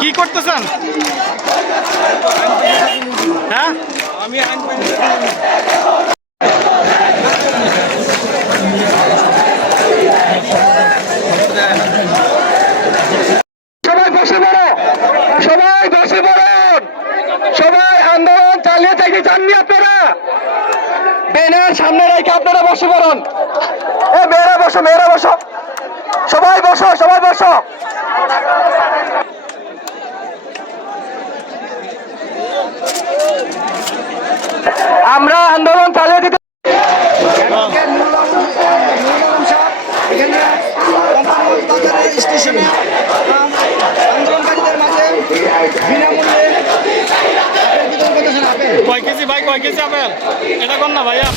কি করতেছেন? হ্যাঁ, আমি সবাই বসে পড়ো, সবাই বসে পড়ুন, সবাই আন্দোলন চালিয়ে থেকে যাননি আপনারা। ব্যানার সামনে রেখে আপনারা বসে পড়ুন। এ মেয়েরা বসো, মেয়েরা বসো, সবাই বসো, সবাই বসো। আমরা আন্দোলন চালিয়ে দিতে স্টেশনে আন্দোলনকারীদের মাঝে বিনামূল্যে কয় কেজি ভাই, কয় কেজি আপেল এটা কর না ভাইয়া।